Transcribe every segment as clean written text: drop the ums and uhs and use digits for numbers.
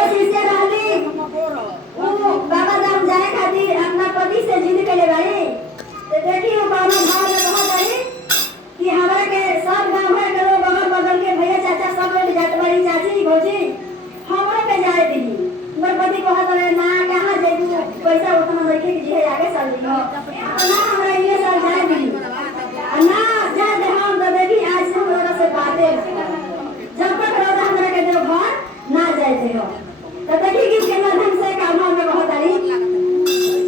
कोशिश से रहली वो बाबा धाम जाए खातिर अपना पति से जिद के ले गई। तो देखी वो कौन भाव में कहा गई कि हमरा के सब गांव भर के लोग अगल बगल के भैया चाचा सब लोग जात बड़ी चाची भौजी हमरा के जाए दी। मोर पति कहत रहे ना कहां जेबू पैसा उतना रखे कि जे आगे चल दी ना हमरा ये सब जाए दी ना जा दे हम तो देखी आज से हमरा से बातें जब तक रोज हमरा के जो घर ना जाए थे हो तो देखी कि के माध्यम से काम में बहुत आई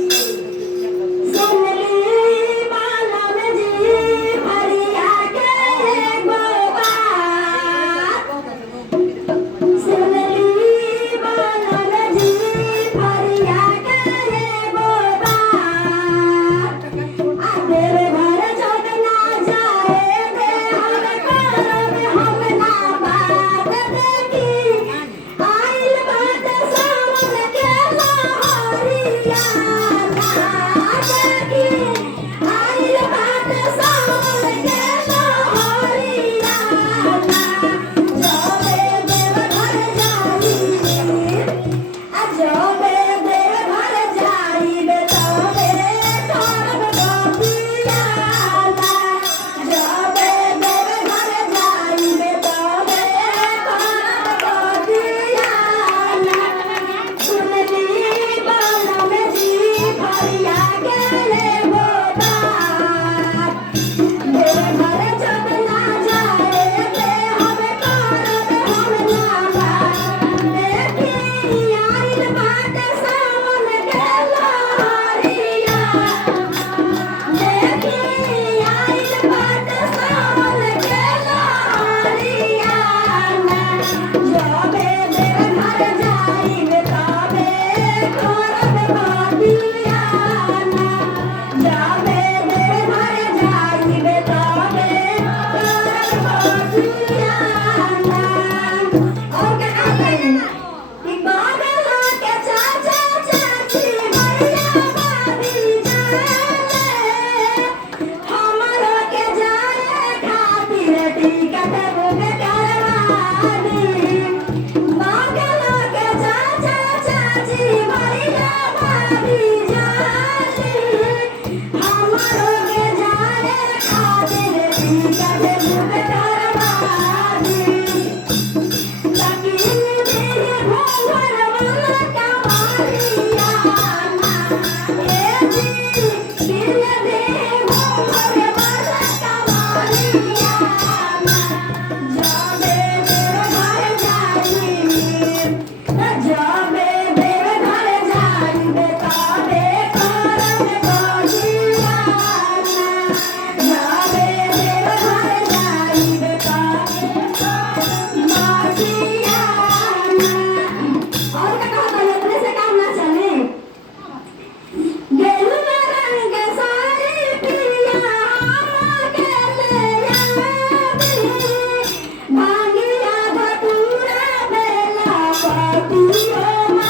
Oh